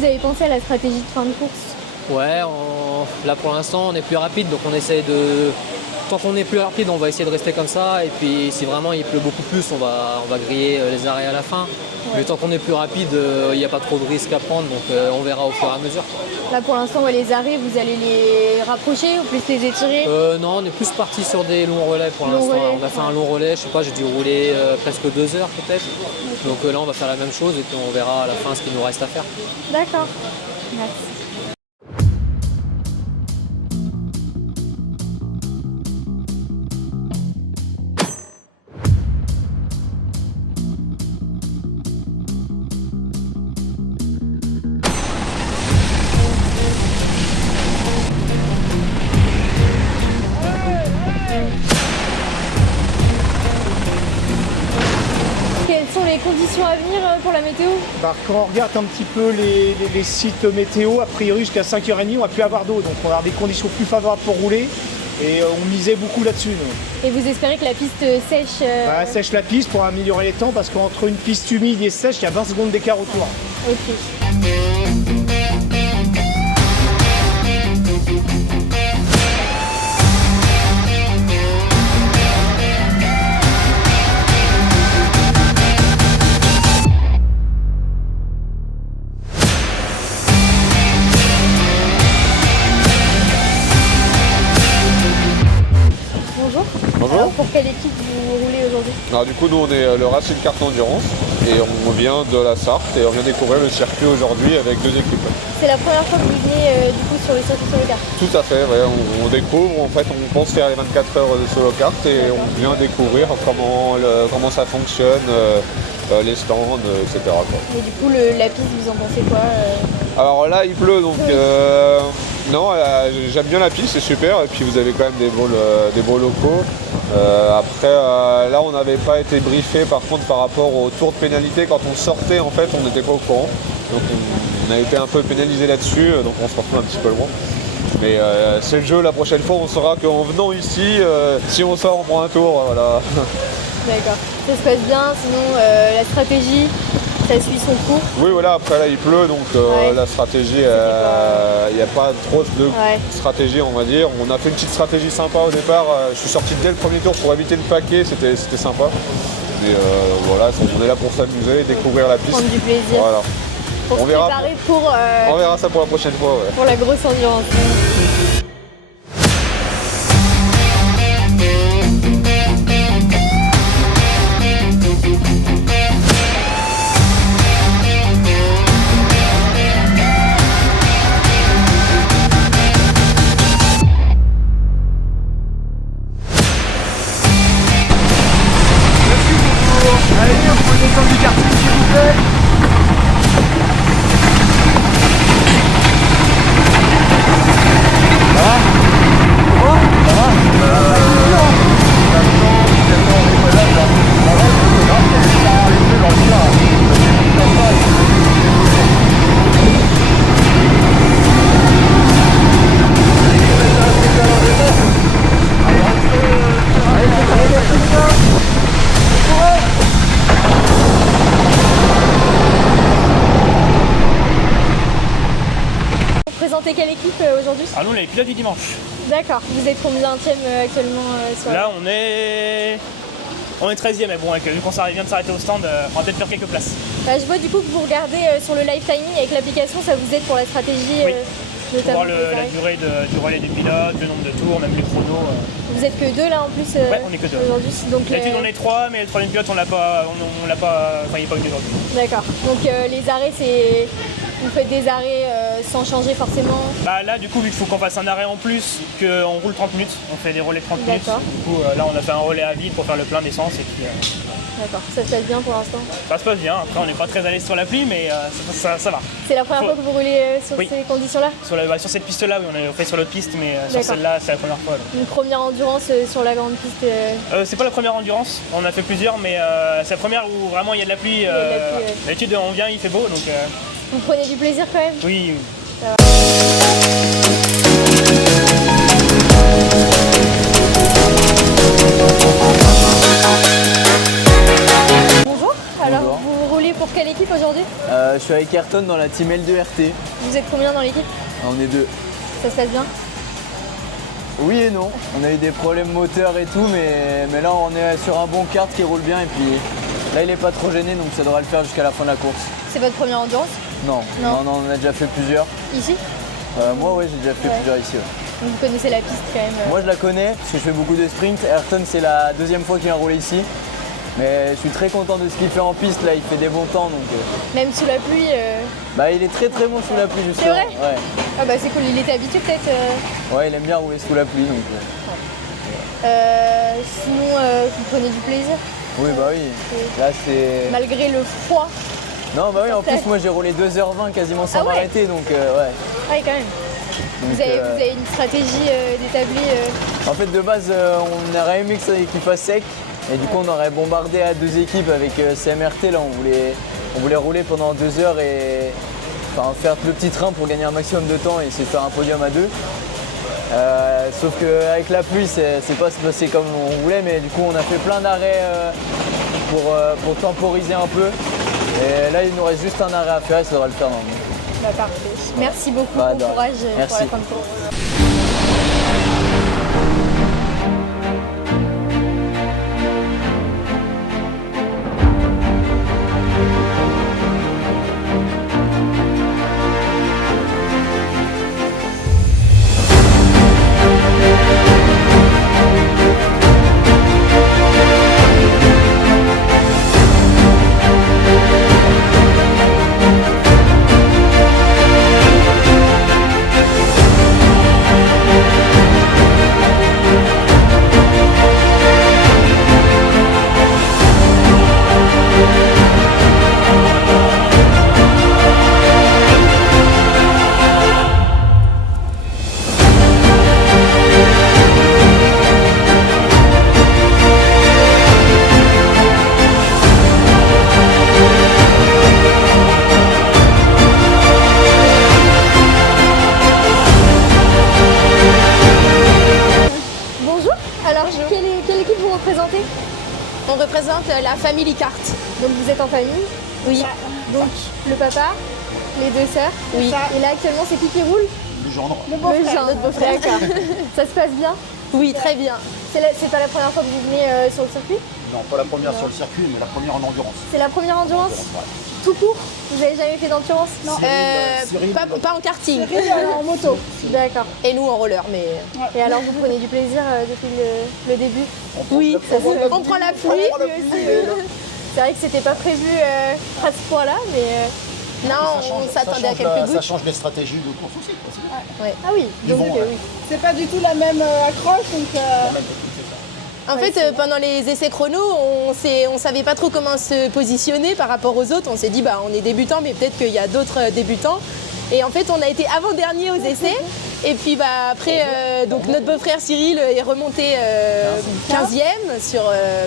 vous avez pensé à la stratégie de fin de course? Ouais, là pour l'instant on est plus rapide, donc on essaie de... Tant qu'on est plus rapide, on va essayer de rester comme ça. Et puis si vraiment il pleut beaucoup plus, on va griller les arrêts à la fin. Ouais. Mais tant qu'on est plus rapide, il n'y a pas trop de risques à prendre, donc on verra au fur et à mesure. Là pour l'instant, les arrêts, vous allez les rapprocher ou plus les étirer? Non, on est plus parti sur des longs relais pour l'instant. On a fait un long relais, je sais pas, j'ai dû rouler presque 2 heures peut-être. Okay. Donc là on va faire la même chose et puis on verra à la fin ce qu'il nous reste à faire. D'accord, merci. Quelles sont les conditions à venir pour la météo? Quand on regarde un petit peu les sites météo, a priori jusqu'à 5h30 on va plus avoir d'eau, donc on va avoir des conditions plus favorables pour rouler et on misait beaucoup là-dessus. Et vous espérez que la piste sèche sèche la piste pour améliorer les temps, parce qu'entre une piste humide et sèche, il y a 20 secondes d'écart au tour. Ok. Bonjour. Alors, pour quelle équipe vous roulez aujourd'hui? Alors du coup nous on est le Racing Kart Endurance et on vient de la Sarthe et on vient découvrir le circuit aujourd'hui avec 2 équipes. C'est la première fois que vous venez du coup sur le circuit solo kart? Tout à fait, ouais, on découvre, en fait on pense faire les 24 heures de solo kart et on vient découvrir comment ça fonctionne, les stands, etc. quoi. Et du coup la piste, vous en pensez quoi? Alors là il pleut donc non, j'aime bien la piste, c'est super, et puis vous avez quand même des beaux locaux. Après là on n'avait pas été briefé par contre par rapport au tour de pénalité. Quand on sortait en fait on n'était pas au courant, donc on a été un peu pénalisé là-dessus, donc on se retrouve un petit peu loin. Mais c'est le jeu, la prochaine fois on saura qu'en venant ici, si on sort on prend un tour, voilà. D'accord, ça se passe bien, sinon la stratégie, ça suit son cours? Oui voilà, après là il pleut donc la stratégie, il n'y a pas trop de stratégie on va dire. On a fait une petite stratégie sympa au départ, je suis sorti dès le premier tour pour éviter le paquet, c'était sympa. Et voilà, on est là pour s'amuser, découvrir la piste. Prendre du plaisir. Voilà. Pour se préparer pour... on verra ça pour la prochaine fois. Ouais. Pour la grosse endurance. Allez, on prend le descendre du quartier s'il vous plaît. Vous présentez quelle équipe aujourd'hui? Ah nous on est les pilotes du dimanche. D'accord, vous êtes combienième actuellement sur... Là on est 13e, mais bon, vu qu'on vient de s'arrêter au stand, on va peut-être faire quelques places. Je vois du coup que vous regardez sur le live timing avec l'application, ça vous aide pour la stratégie oui. Notamment pour voir la durée du relais des pilotes, le nombre de tours, même les chronos. Vous êtes que 2 là en plus ouais, on est que 2 aujourd'hui. D'habitude on est 3, mais le 3e pilote on l'a pas, il n'est pas venu aujourd'hui. D'accord, donc les arrêts c'est... Vous faites des arrêts sans changer forcément? Bah là du coup vu qu'il faut qu'on fasse un arrêt en plus, qu'on roule 30 minutes, on fait des relais 30 minutes. Du coup là on a fait un relais à vide pour faire le plein d'essence et puis... D'accord, ça se passe bien pour l'instant? Ça se passe bien, après on n'est pas très à l'aise sur l'appli mais ça va. C'est la première fois que vous roulez sur ces conditions-là? Sur cette piste-là, oui, on a fait sur l'autre piste, mais sur celle-là c'est la première fois. Donc. Une première endurance sur la grande piste? C'est pas la première endurance, on a fait plusieurs, mais c'est la première où vraiment il y a de la pluie. D'habitude on vient, il fait beau, donc... Vous prenez du plaisir quand même? Oui. Ça va. Bonjour, alors vous roulez pour quelle équipe aujourd'hui? Je suis avec Ayrton dans la team L2RT. Vous êtes combien dans l'équipe? On est 2. Ça se passe bien? Oui et non. On a eu des problèmes moteurs et tout, mais là on est sur un bon kart qui roule bien et puis là il est pas trop gêné donc ça devrait le faire jusqu'à la fin de la course. C'est votre première endurance? Non, Non. non, on a déjà fait plusieurs. Ici? Moi ouais, j'ai déjà fait plusieurs ici. Ouais. Donc vous connaissez la piste quand même? Moi je la connais parce que je fais beaucoup de sprint. Ayrton c'est la deuxième fois qu'il vient rouler ici. Mais je suis très content de ce qu'il fait en piste, là il fait des bons temps donc. Même sous la pluie? Bah il est très bon sous la pluie justement. C'est vrai? Ouais. Ah bah c'est cool, il était habitué peut-être? Ouais, il aime bien rouler sous la pluie donc. Sinon, vous prenez du plaisir? Oui bah oui. Là c'est. Malgré le froid? Non bah oui en plus moi j'ai roulé 2h20 quasiment sans Ah ouais m'arrêter donc ouais. Ah oui quand même. Donc, Vous avez une stratégie d'établie? En fait de base on aurait aimé qu'il fasse sec et du coup on aurait bombardé à 2 équipes avec CMRT là on voulait rouler pendant 2 heures et enfin, faire le petit train pour gagner un maximum de temps et essayer de faire un podium à 2. Sauf qu'avec la pluie c'est pas passé comme on voulait mais du coup on a fait plein d'arrêts pour temporiser un peu et là il nous reste juste un arrêt à faire et ça devrait le faire normalement. Bah parfait. Merci beaucoup, Bah, bon courage pour la merci. fin de course. Quelle équipe vous représentez? On représente la famille Kart. Donc vous êtes en famille? Oui. Donc le papa, les 2 sœurs? Oui. Et là actuellement c'est qui roule? Le gendre. Le beau-frère. Notre beau-frère. D'accord. Ça se passe bien? Oui, très bien. C'est pas la première fois que vous venez sur le circuit? Non, pas la première sur le circuit, mais la première en endurance. C'est la première endurance? Tout court? Vous avez jamais fait d'endurance? Non. Cyril, Pas en karting. En moto. D'accord. Et nous en roller, mais. Et alors vous prenez du plaisir depuis le début? Oui, ça se fait. on prend la pluie. C'est vrai que c'était pas prévu à ce point-là, mais. Non, on s'attendait à quelques Ça gouttes. change les stratégies de course aussi. quoi, c'est bien. Ah oui, donc vont, oui. C'est pas du tout la même accroche, donc La même technique, c'est ça. En fait, pendant les essais chrono, on savait pas trop comment se positionner par rapport aux autres. On s'est dit, bah, on est débutant, mais peut-être qu'il y a d'autres débutants. Et en fait, on a été avant-dernier aux essais. Et puis bah, après, donc notre beau-frère Cyril est remonté 15e sur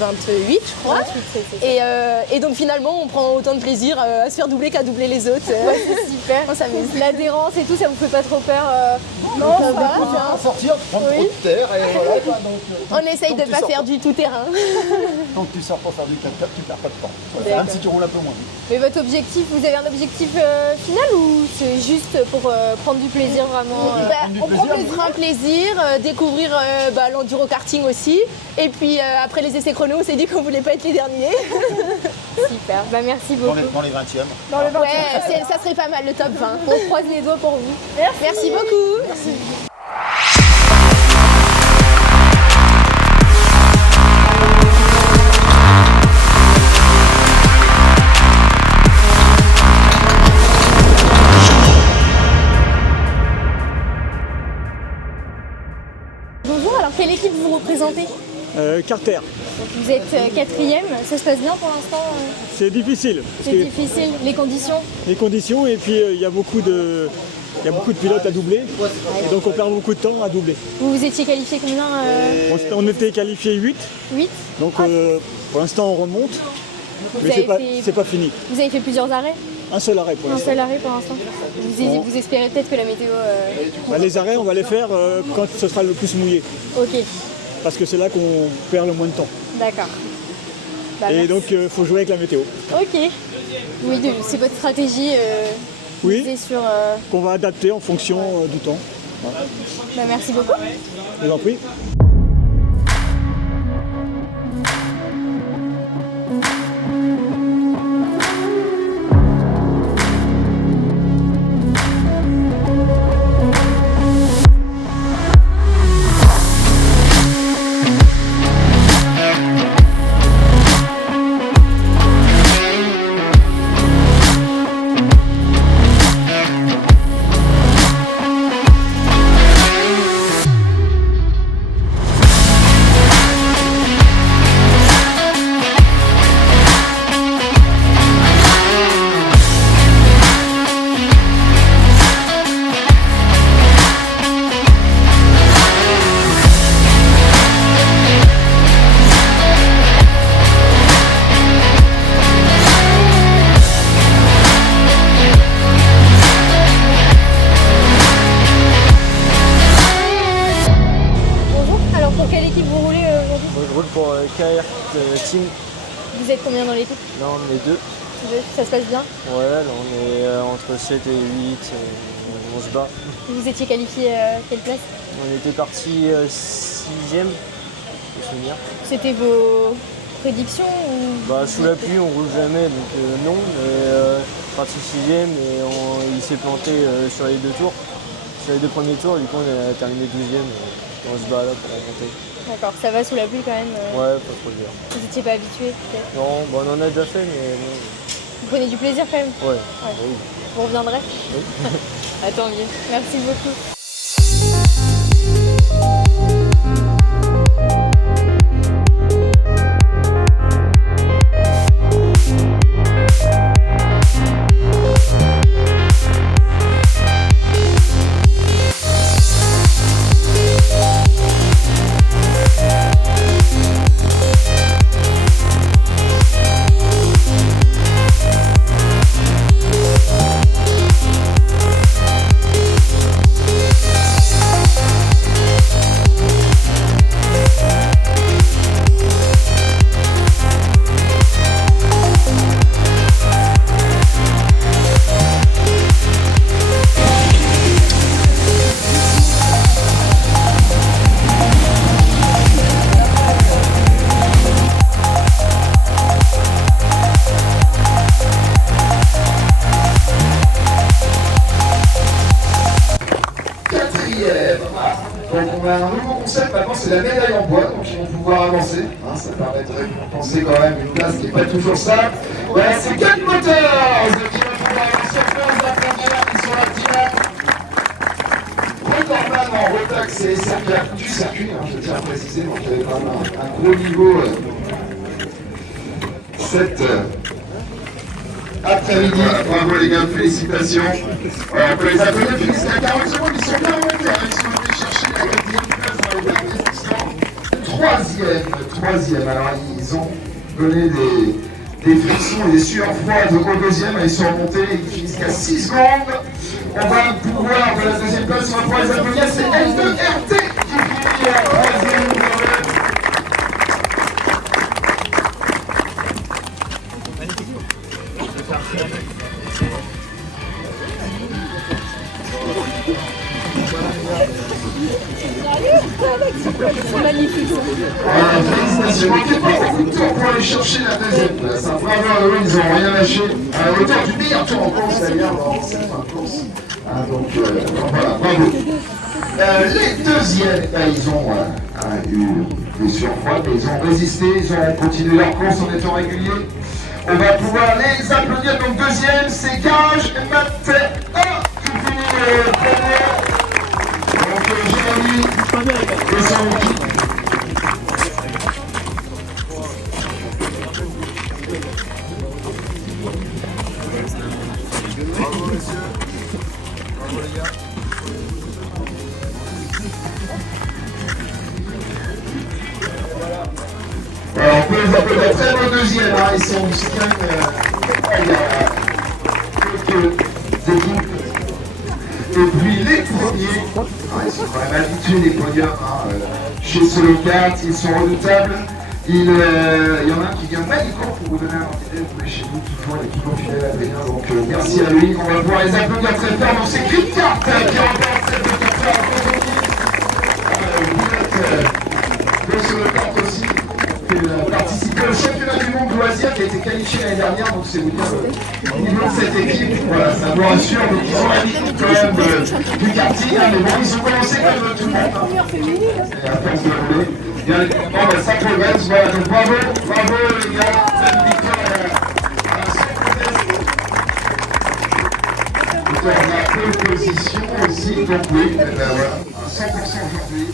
28, je crois. 28, c'est Et donc finalement, on prend autant de plaisir à se faire doubler qu'à doubler les autres. c'est super. On s'amuse. L'adhérence et tout, ça vous fait pas trop peur? Non, ça va. À sortir, prendre trop de terre et voilà. quoi, donc, On essaye de ne pas faire du tout-terrain. Tant que tu sors pour faire du 4x4, tu perds pas de temps. Voilà. Même si tu roules un peu moins. Mais votre objectif, vous avez un objectif final ou c'est juste pour prendre du plaisir vraiment On prend plaisir, découvrir l'enduro karting aussi. Et puis après les essais chrono, on s'est dit qu'on voulait pas être les derniers. Super, bah merci beaucoup. Dans les 20e. Ouais, ça serait pas mal le top 20. On croise les doigts pour vous. Merci beaucoup. Bonjour, alors quelle équipe vous représentez? Carter, Donc, vous êtes 4e, ça se passe bien pour l'instant? c'est difficile. Parce C'est que difficile, les conditions? les conditions et puis il y a beaucoup de pilotes à doubler et donc on perd beaucoup de temps à doubler. Vous étiez qualifié combien? On était qualifié 8, 8? donc pour l'instant on remonte, mais avez c'est pas fini. Vous avez fait plusieurs arrêts? Un seul arrêt pour Un l'instant. seul arrêt pour l'instant? Vous espérez peut-être que la météo... Bah, les arrêts on va les faire quand ce sera le plus mouillé, Ok, parce que c'est là qu'on perd le moins de temps. d'accord. Bah, Et merci. donc il faut jouer avec la météo. Ok. Oui, c'est votre stratégie Oui. misée sur. Qu'on va adapter en fonction du temps. Bah, merci beaucoup. Je vous en prie. Bonjour. Alors pour quelle équipe vous roulez aujourd'hui? Moi, je roule pour KR Team. Vous êtes combien dans l'équipe? Là, on est deux. Ça se passe bien? Ouais, là, on est entre 7 et 8. On se bat. Vous étiez qualifié quelle place? On était parti 6ème, je me souviens. C'était vos prédictions ou... Bah, sous la pluie, on roule jamais, donc non. Mais parti 6ème et il s'est planté sur les deux tours. Sur les deux premiers tours, du coup, on a terminé 12ème. Et on se bat là pour remonter. D'accord, ça va sous la pluie quand même. Ouais, pas trop dur. Vous n'étiez pas habitué peut-être? Non, bah, on en a déjà fait, mais non. Vous prenez du plaisir quand même? Ouais. Ouais. Oui. Vous reviendrez? Oui. Ah, tant mieux. Merci beaucoup. Donc on a un nouveau concept maintenant, c'est la médaille en bois, donc ils vont pouvoir avancer. Ça permet de récompenser quand même une place qui n'est pas toujours ça. Voilà, c'est 4 moteurs qui vont pouvoir avancer, 15 ingénieurs qui sont actifs. Recordman en retax et SRK du circuit, je tiens à préciser, donc il y avait quand même un gros niveau cet après-midi. Bravo les gars, félicitations. On peut les applaudir, finissent à 40 secondes, ils sont bien remontés, ils sont allés chercher la 4e place dans les derniers instants. Troisième, alors ils ont donné des frictions et des sueurs froides au deuxième, ils sont remontés, ils finissent qu'à 6 secondes. On va pouvoir de la deuxième place, on va pouvoir les applaudir, c'est L2RT qui finit en troisième. C'est magnifique. Félicitations. Il manquait pas beaucoup de temps pour aller chercher la deuxième place. Bravo à eux, ils n'ont rien lâché. À la hauteur du meilleur tour en course d'ailleurs, en cette fin de course. Donc voilà, bravo. Les deuxièmes, ils ont eu des surfroides, mais ils ont résisté, ils ont continué leur course en étant réguliers. On va pouvoir les applaudir. Donc deuxième, c'est Garage Matt qui finit premier. Donc Jérémy et son équipe. Alors, on peut les appeler très beau deuxième, ils sont du scan, il y a quelques équipes. Et puis les premiers, ils sont quand même habitués des podiums chez Solo 4, ils sont redoutables. Il y en a un qui vient de Manicourt pour vous donner un ordinateur. Vous pouvez chez vous toujours, il est toujours fidèle à Adrien. Donc merci à lui. On va pouvoir les applaudir très fort dans ces cris de carte qui remportent cette petite fleur sur le carte aussi. Il a participé au championnat du monde de loisirs qui a été qualifié l'année dernière. Donc c'est vous dire au niveau de cette équipe. Voilà, ça vous rassure. Donc ils ont l'habitude quand même du quartier. Mais bon, ils ont commencé comme tout le monde. Et à force de rouler. Bien évidemment, ça progresse, voilà, donc bravo les gars, cette victoire à la pole position aussi, donc oui, voilà, à 100% aujourd'hui.